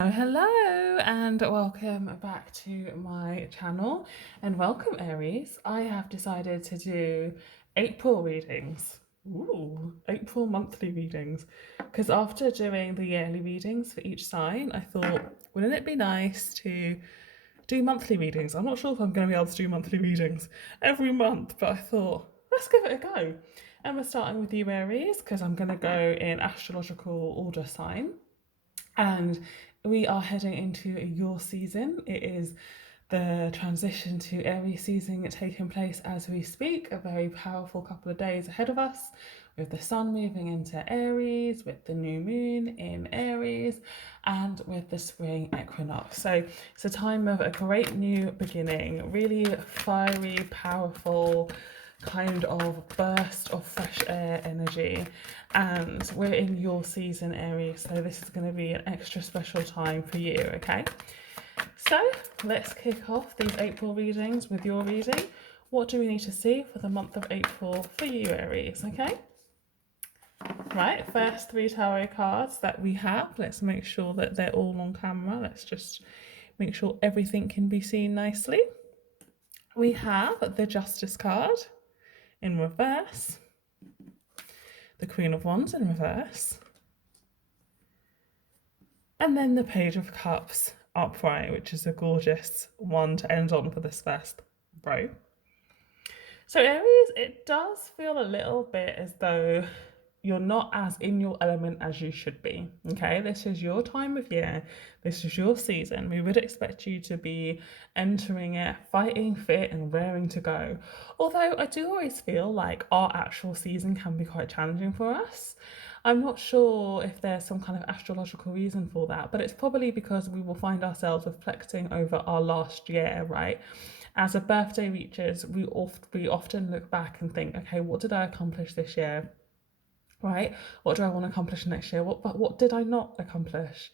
Oh, hello and welcome back to my channel, and welcome Aries. I have decided to do April readings. Ooh, April monthly readings. Because after doing the yearly readings for each sign, I thought, wouldn't it be nice to do monthly readings? I'm not sure if I'm going to be able to do monthly readings every month, but I thought, let's give it a go. And we're starting with you, Aries, because I'm going to go in astrological order sign. And we are heading into your season. It is the transition to Aries season taking place as we speak. A very powerful couple of days ahead of us, with the sun moving into Aries, with the new moon in Aries, and with the spring equinox. So it's a time of a great new beginning, really fiery, powerful kind of burst of fresh air energy. And we're in your season, Aries, so this is going to be an extra special time for you, okay? So let's kick off these April readings with your reading. What do we need to see for the month of April for you, Aries, okay? Right, first three tarot cards that we have. Let's make sure that they're all on camera. Let's just make sure everything can be seen nicely. We have the Justice card in reverse, the Queen of Wands in reverse, and then the Page of Cups upright, which is a gorgeous one to end on for this first row. So Aries, it does feel a little bit as though you're not as in your element as you should be. Okay, this is your time of year, this is your season. We would expect you to be entering it fighting fit and raring to go. Although I do always feel like our actual season can be quite challenging for us. I'm not sure if there's some kind of astrological reason for that, but it's probably because we will find ourselves reflecting over our last year, right? As a birthday reaches, we often look back and think, okay, what did I accomplish this year? Right? What do I want to accomplish next year? What did I not accomplish?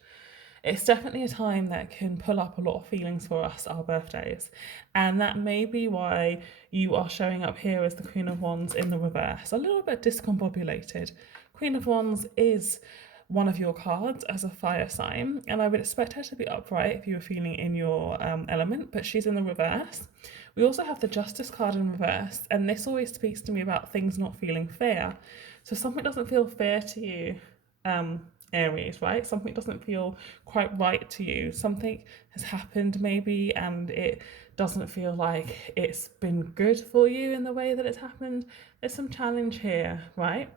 It's definitely a time that can pull up a lot of feelings for us, our birthdays. And that may be why you are showing up here as the Queen of Wands in the reverse, a little bit discombobulated. Queen of Wands is one of your cards as a fire sign, and I would expect her to be upright if you were feeling in your element, but she's in the reverse. We also have the Justice card in reverse, and this always speaks to me about things not feeling fair. So something doesn't feel fair to you, Aries, right? Something doesn't feel quite right to you. Something has happened maybe, and it doesn't feel like it's been good for you in the way that it's happened. There's some challenge here, right?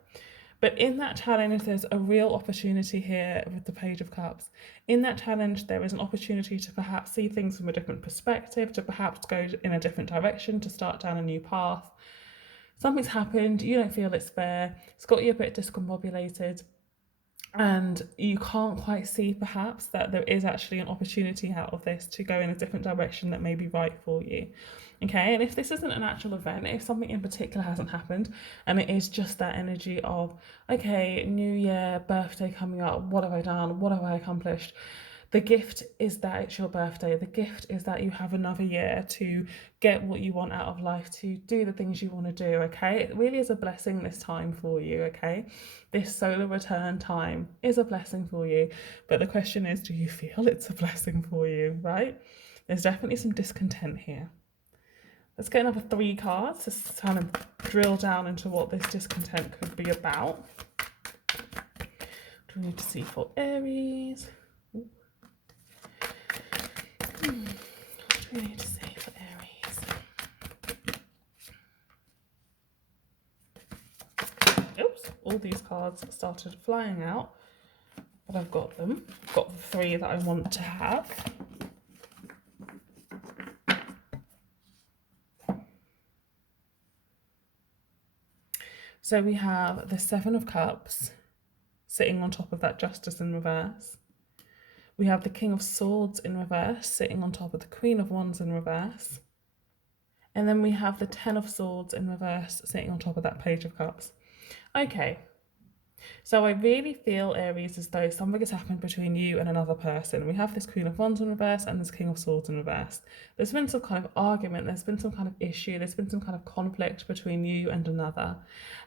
But in that challenge, there's a real opportunity here with the Page of Cups. In that challenge, there is an opportunity to perhaps see things from a different perspective, to perhaps go in a different direction, to start down a new path. Something's happened, you don't feel it's fair, it's got you a bit discombobulated, and you can't quite see perhaps that there is actually an opportunity out of this to go in a different direction that may be right for you. Okay, and if this isn't an actual event, if something in particular hasn't happened and it is just that energy of, okay, new year, birthday coming up, what have I done, what have I accomplished, the gift is that it's your birthday. The gift is that you have another year to get what you want out of life, to do the things you want to do, okay? It really is a blessing this time for you, okay? This solar return time is a blessing for you. But the question is, do you feel it's a blessing for you, right? There's definitely some discontent here. Let's get another three cards to kind of drill down into what this discontent could be about. Do we need to see for Aries? What do we need to see for Aries? Oops, all these cards started flying out, but I've got them. I've got the three that I want to have. So we have the Seven of Cups sitting on top of that Justice in reverse. We have the King of Swords in reverse sitting on top of the Queen of Wands in reverse. And then we have the Ten of Swords in reverse sitting on top of that Page of Cups. Okay, So I really feel, Aries, as though something has happened between you and another person. We have this Queen of Wands in reverse and this King of Swords in reverse. There's been some kind of argument, there's been some kind of issue, there's been some kind of conflict between you and another.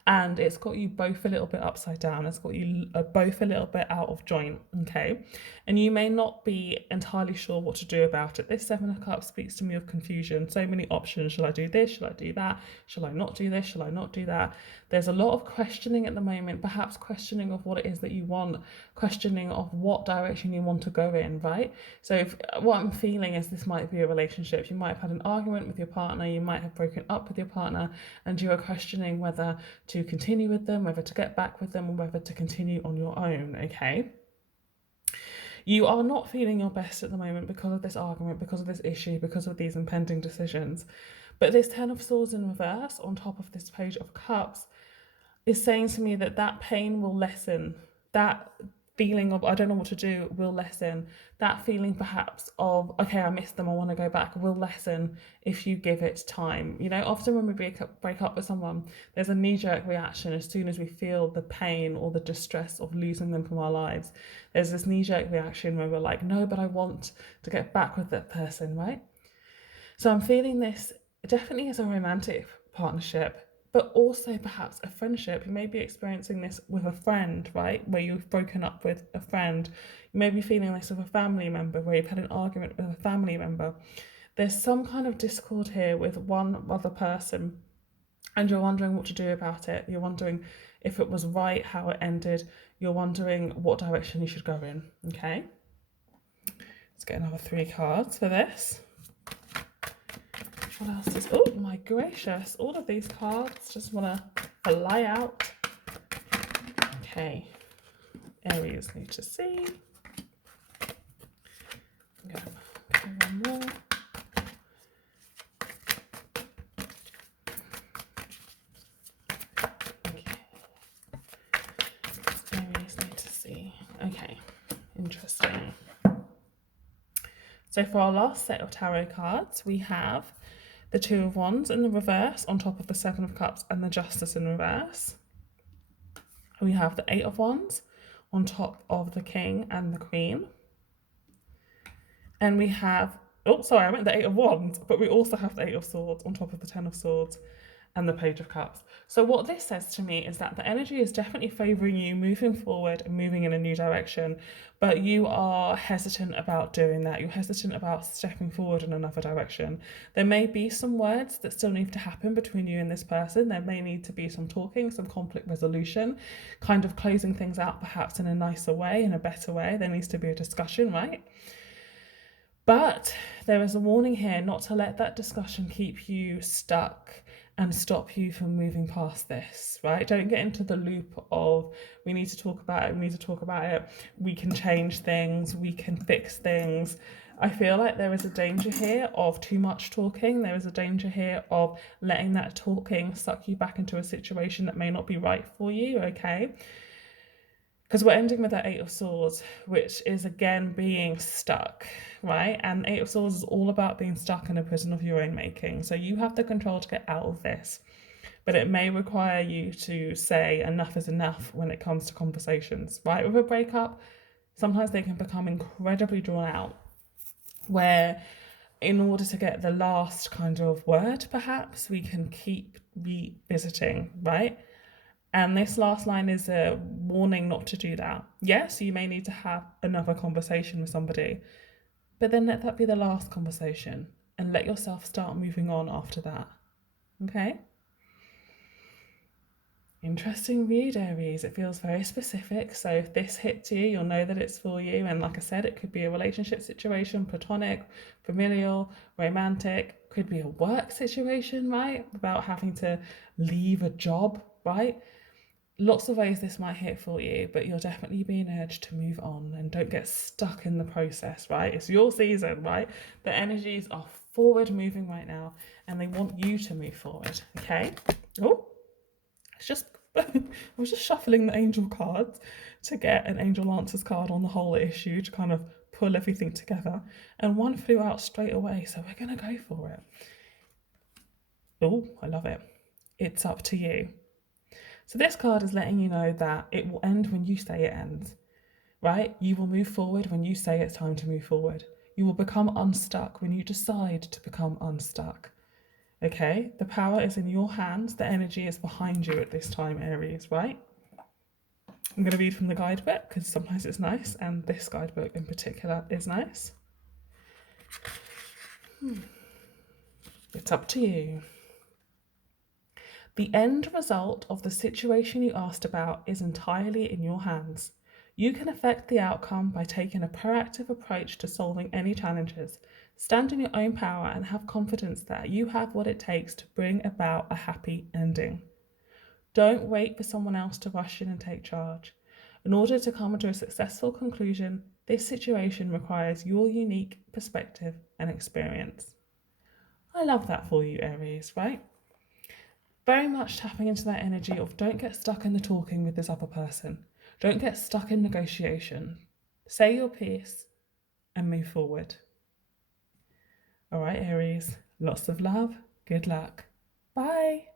And it's got you both a little bit upside down. It's got you both a little bit out of joint, okay? And you may not be entirely sure what to do about it. This Seven of Cups speaks to me of confusion. So many options. Shall I do this? Shall I do that? Shall I not do this? Shall I not do that? There's a lot of questioning at the moment, perhaps questioning of what it is that you want, questioning of what direction you want to go in, right? So what I'm feeling is this might be a relationship. You might have had an argument with your partner, you might have broken up with your partner, and you are questioning whether to continue with them, whether to get back with them, or whether to continue on your own, okay? You are not feeling your best at the moment because of this argument, because of this issue, because of these impending decisions. But this Ten of Swords in reverse on top of this Page of Cups is saying to me that that pain will lessen. That feeling of I don't know what to do will lessen. That feeling perhaps of okay, I missed them, I want to go back will lessen if you give it time. You know, often when we break up with someone, there's a knee-jerk reaction as soon as we feel the pain or the distress of losing them from our lives. There's this knee-jerk reaction where we're like, no, but I want to get back with that person, right? So I'm feeling this definitely as a romantic partnership, but also perhaps a friendship. You may be experiencing this with a friend, right? Where you've broken up with a friend. You may be feeling this with a family member, where you've had an argument with a family member. There's some kind of discord here with one other person, and you're wondering what to do about it. You're wondering if it was right, how it ended. You're wondering what direction you should go in, okay? Let's get another 3 cards for this. What else is... Oh, my gracious. All of these cards just want to fly out. Okay. Aries need to see. Okay, one more. Okay. Aries need to see. Okay. Interesting. So for our last set of tarot cards, we have the Two of Wands in the reverse on top of the Seven of Cups and the Justice in reverse. We have the Eight of Wands on top of the King and the Queen. And we have, oh, sorry, I meant the Eight of Wands, but we also have the Eight of Swords on top of the Ten of Swords and the Page of Cups. So what this says to me is that the energy is definitely favouring you moving forward and moving in a new direction, but you are hesitant about doing that. You're hesitant about stepping forward in another direction. There may be some words that still need to happen between you and this person. There may need to be some talking, some conflict resolution, kind of closing things out perhaps in a nicer way, in a better way. There needs to be a discussion, right? But there is a warning here not to let that discussion keep you stuck and stop you from moving past this, right? Don't get into the loop of we need to talk about it, we need to talk about it, we can change things, we can fix things. I feel like there is a danger here of too much talking. There is a danger here of letting that talking suck you back into a situation that may not be right for you, okay? Because we're ending with that Eight of Swords, which is again being stuck, right? And Eight of Swords is all about being stuck in a prison of your own making. So you have the control to get out of this. But it may require you to say enough is enough when it comes to conversations, right? With a breakup, sometimes they can become incredibly drawn out, where in order to get the last kind of word, perhaps, we can keep revisiting, right? And this last line is a warning not to do that. Yes, you may need to have another conversation with somebody, but then let that be the last conversation and let yourself start moving on after that. Okay? Interesting read, Aries. It feels very specific. So if this hits you, you'll know that it's for you. And like I said, it could be a relationship situation, platonic, familial, romantic, could be a work situation, right? About having to leave a job, right? Lots of ways this might hit for you, but you're definitely being urged to move on and don't get stuck in the process, right? It's your season, right? The energies are forward moving right now and they want you to move forward, okay? Oh, it's just, I was just shuffling the angel cards to get an angel answers card on the whole issue to kind of pull everything together. And one flew out straight away, so we're going to go for it. Oh, I love it. It's up to you. So this card is letting you know that it will end when you say it ends, right? You will move forward when you say it's time to move forward. You will become unstuck when you decide to become unstuck. Okay, the power is in your hands. The energy is behind you at this time, Aries, right? I'm going to read from the guidebook because sometimes it's nice, and this guidebook in particular is nice. It's up to you. The end result of the situation you asked about is entirely in your hands. You can affect the outcome by taking a proactive approach to solving any challenges. Stand in your own power and have confidence that you have what it takes to bring about a happy ending. Don't wait for someone else to rush in and take charge. In order to come to a successful conclusion, this situation requires your unique perspective and experience. I love that for you, Aries, right? Very much tapping into that energy of don't get stuck in the talking with this other person. Don't get stuck in negotiation. Say your piece and move forward. All right, Aries, lots of love. Good luck. Bye.